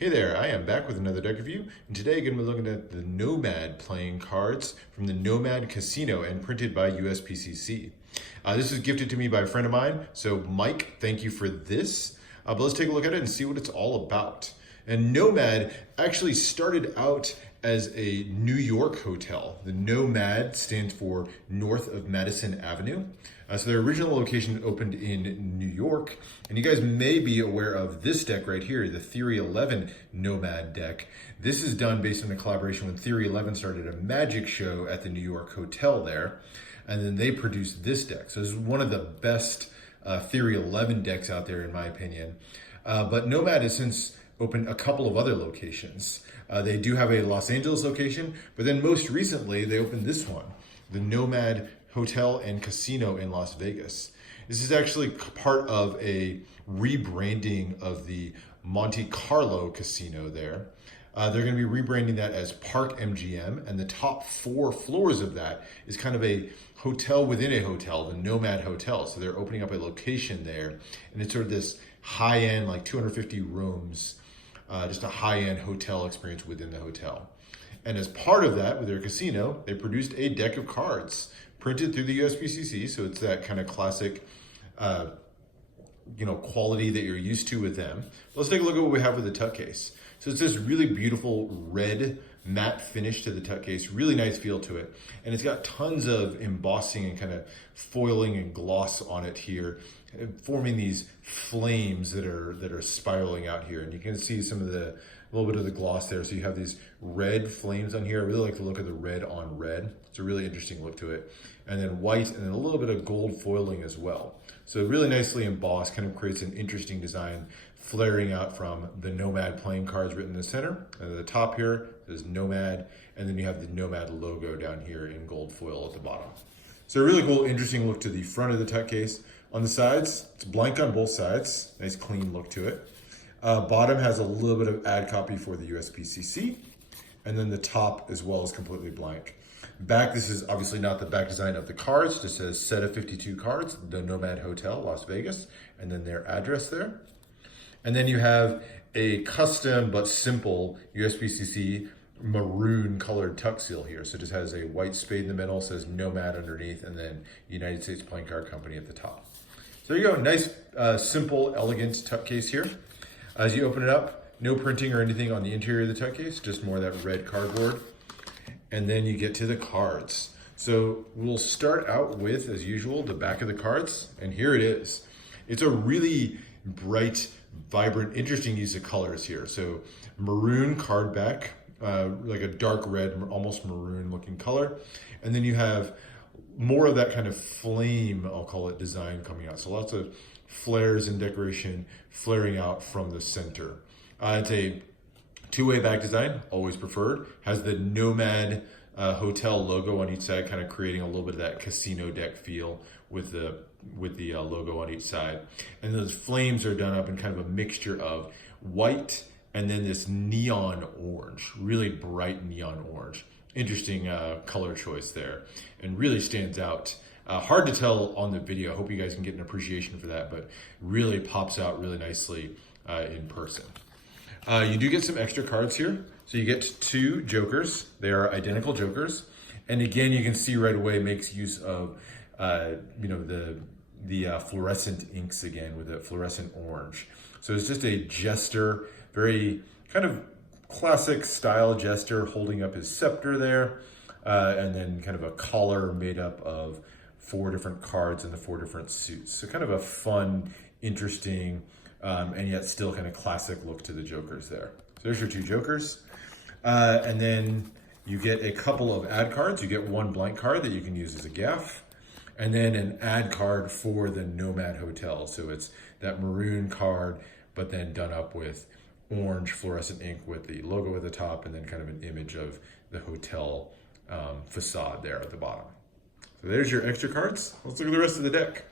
Hey there, I am back with another deck review, and today I'm going to be looking at the NoMad playing cards from the NoMad Casino and printed by USPCC. This was gifted to me by a friend of mine, so Mike, thank you for this. But let's take a look at it and see what it's all about. And NoMad actually started out as a New York hotel. The NoMad stands for North of Madison Avenue. So their original location opened in New York, and you guys may be aware of this deck right here, the Theory 11 NoMad deck. This is done based on a collaboration when Theory 11 started a magic show at the New York hotel there, and then they produced this deck. So this is one of the best Theory 11 decks out there in my opinion. But NoMad has since opened a couple of other locations. They do have a Los Angeles location, but then most recently they opened this one, the NoMad Hotel and Casino in Las Vegas. This is actually part of a rebranding of the Monte Carlo Casino there. They're going to be rebranding that as Park MGM, and the top 4 floors of that is kind of a hotel within a hotel, the NoMad Hotel. So they're opening up a location there, and it's sort of this high-end, like 250 rooms, just a high-end hotel experience within the hotel. And as part of that, with their casino, they produced a deck of cards printed through the USPCC. So it's that kind of classic, quality that you're used to with them. Let's take a look at what we have with the tuck case. So it's this really beautiful red matte finish to the tuck case, really nice feel to it. And it's got tons of embossing and kind of foiling and gloss on it here, forming these flames that are spiraling out here. And you can see some of a little bit of the gloss there. So you have these red flames on here. I really like the look of the red on red. It's a really interesting look to it. And then white, and then a little bit of gold foiling as well. So really nicely embossed, kind of creates an interesting design flaring out from the NoMad playing cards written in the center. And at the top here is NoMad, and then you have the NoMad logo down here in gold foil at the bottom. So a really cool, interesting look to the front of the tuck case. On the sides, it's blank on both sides. Nice clean look to it. Bottom has a little bit of ad copy for the USPCC, and then the top as well is completely blank. Back, this is obviously not the back design of the cards, just says set of 52 cards, the NoMad Hotel, Las Vegas, and then their address there. And then you have a custom but simple USPCC maroon colored tuck seal here. So it just has a white spade in the middle, says NoMad underneath, and then United States Playing Card Company at the top. So there you go, nice, simple, elegant tuck case here. As you open it up, no printing or anything on the interior of the tuck case, just more of that red cardboard. And then you get to the cards. So we'll start out with, as usual, the back of the cards, and here it is. It's a really bright, vibrant, interesting use of colors here. So maroon card back, like a dark red, almost maroon looking color. And then you have more of that kind of flame, I'll call it, design coming out. So lots of flares and decoration flaring out from the center. It's a two-way back design, always preferred. Has the NoMad hotel logo on each side, kind of creating a little bit of that casino deck feel with the logo on each side. And those flames are done up in kind of a mixture of white and then this neon orange, really bright neon orange. Interesting color choice there, and really stands out. Hard to tell on the video. I hope you guys can get an appreciation for that, but really pops out really nicely in person. You do get some extra cards here. So you get 2 jokers. They are identical jokers. And again, you can see right away makes use of the fluorescent inks again with a fluorescent orange. So it's just a jester, very kind of classic style jester holding up his scepter there. And then kind of a collar made up of 4 different cards in the 4 different suits. So kind of a fun, interesting, and yet still kind of classic look to the jokers there. So there's your 2 jokers. And then you get a couple of ad cards. You get 1 blank card that you can use as a gaff, and then an ad card for the NoMad Hotel. So it's that maroon card, but then done up with orange fluorescent ink with the logo at the top, and then kind of an image of the hotel facade there at the bottom. So there's your extra cards. Let's look at the rest of the deck.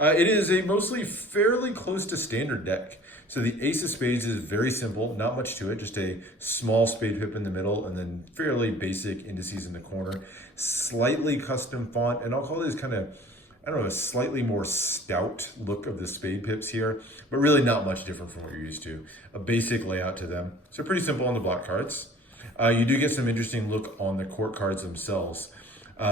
It is a mostly fairly close to standard deck. So the Ace of Spades is very simple, not much to it, just a small spade pip in the middle and then fairly basic indices in the corner. Slightly custom font, and I'll call this kind of I don't know, a slightly more stout look of the spade pips here, but really not much different from what you're used to. A basic layout to them. So pretty simple on the black cards. You do get some interesting look on the court cards themselves.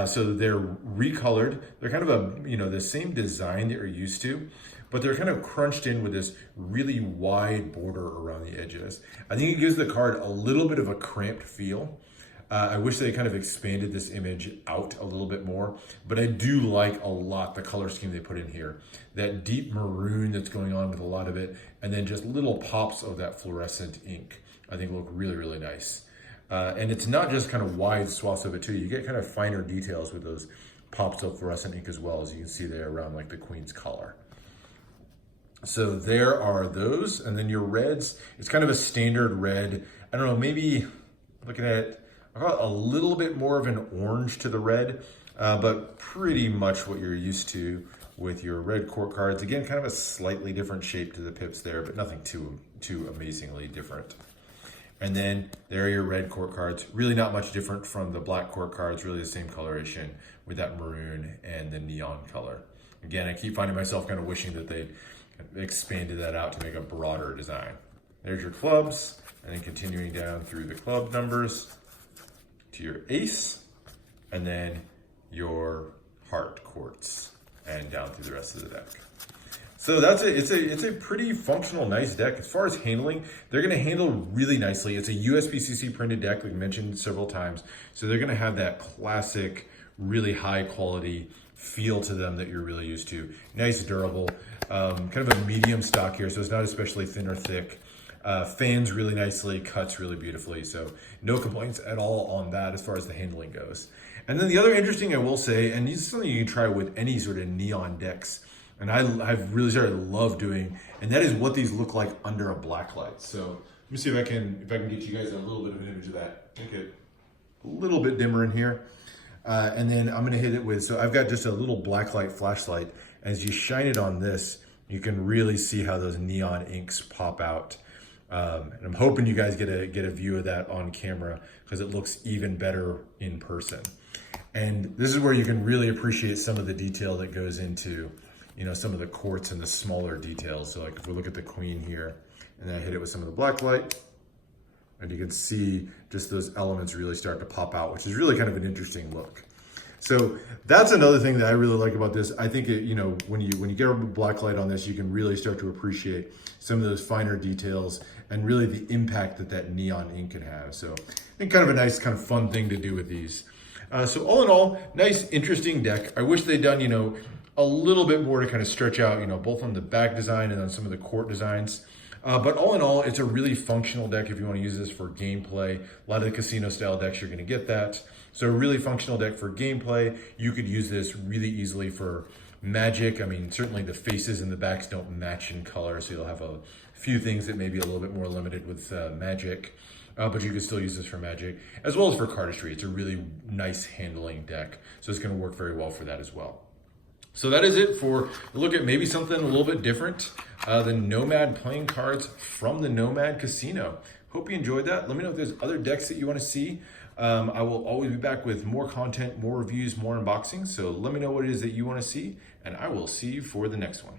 So they're recolored. They're kind of the same design that you're used to, but they're kind of crunched in with this really wide border around the edges. I think it gives the card a little bit of a cramped feel. I wish they kind of expanded this image out a little bit more, but I do like a lot the color scheme they put in here. That deep maroon that's going on with a lot of it, and then just little pops of that fluorescent ink, I think look really, really nice. And it's not just kind of wide swaths of it too. You get kind of finer details with those pops of fluorescent ink as well, as you can see there around like the Queen's collar. So there are those. And then your reds, it's kind of a standard red. I don't know, maybe looking at I got a little bit more of an orange to the red, but pretty much what you're used to with your red court cards. Again, kind of a slightly different shape to the pips there, but nothing too amazingly different. And then there are your red court cards. Really not much different from the black court cards, really the same coloration with that maroon and the neon color. Again, I keep finding myself kind of wishing that they expanded that out to make a broader design. There's your clubs, and then continuing down through the club numbers to your ace, and then your heart courts, and down through the rest of the deck. So that's it. It's a pretty functional, nice deck. As far as handling, they're going to handle really nicely. It's a USPCC printed deck, like mentioned several times. So they're going to have that classic, really high quality feel to them that you're really used to. Nice, durable, kind of a medium stock here, so it's not especially thin or thick. Fans really nicely, cuts really beautifully, so no complaints at all on that as far as the handling goes. And then the other interesting, I will say, and this is something you can try with any sort of neon decks, and I've really started to love doing, and that is what these look like under a blacklight. So let me see if I can get you guys a little bit of an image of that. Make it a little bit dimmer in here. And then I'm gonna hit it with, so I've got just a little blacklight flashlight. As you shine it on this, you can really see how those neon inks pop out. And I'm hoping you guys get a view of that on camera because it looks even better in person. And this is where you can really appreciate some of the detail that goes into, some of the quartz and the smaller details. So like if we look at the Queen here, and then I hit it with some of the black light, and you can see just those elements really start to pop out, which is really kind of an interesting look. So that's another thing that I really like about this. I think when you get a black light on this, you can really start to appreciate some of those finer details and really the impact that neon ink can have. So I think kind of a nice, kind of fun thing to do with these. So all in all, nice, interesting deck. I wish they'd done, a little bit more to kind of stretch out, both on the back design and on some of the court designs. But all in all, it's a really functional deck if you want to use this for gameplay. A lot of the casino style decks, you're going to get that. So a really functional deck for gameplay. You could use this really easily for Magic. I mean, certainly the faces and the backs don't match in color, so you'll have a few things that may be a little bit more limited with Magic. But you can still use this for Magic, as well as for cardistry. It's a really nice handling deck, so it's going to work very well for that as well. So that is it for a look at maybe something a little bit different, the NoMad playing cards from the NoMad Casino. Hope you enjoyed that. Let me know if there's other decks that you want to see. I will always be back with more content, more reviews, more unboxings. So let me know what it is that you want to see, and I will see you for the next one.